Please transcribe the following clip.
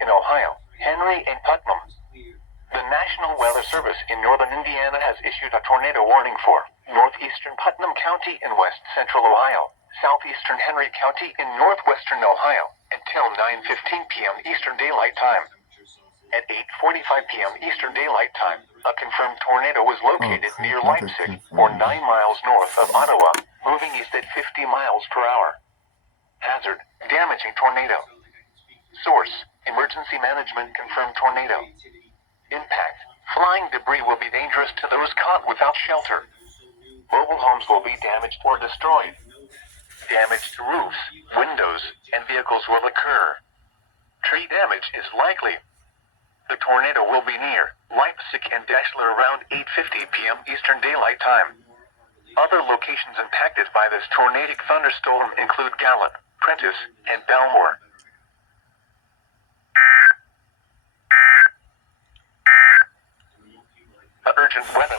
in Ohio, Henry and Putnam. The National Weather Service in northern Indiana has issued a tornado warning for northeastern Putnam County in west central Ohio, southeastern Henry County in northwestern Ohio, until 9:15 p.m. Eastern Daylight Time. At 8:45 p.m. Eastern Daylight Time, a confirmed tornado was located near Leipzig, or 9 miles north of Ottawa, moving east at 50 miles per hour. Hazard: damaging tornado. Source: Emergency Management confirmed tornado. Impact: flying debris will be dangerous to those caught without shelter. Mobile homes will be damaged or destroyed. Damage to roofs, windows, and vehicles will occur. Tree damage is likely. The tornado will be near Leipzig and Daschler around 8:50 p.m. Eastern Daylight Time. Other locations impacted by this tornadic thunderstorm include Gallup, Prentice, and Belmore. Urgent weather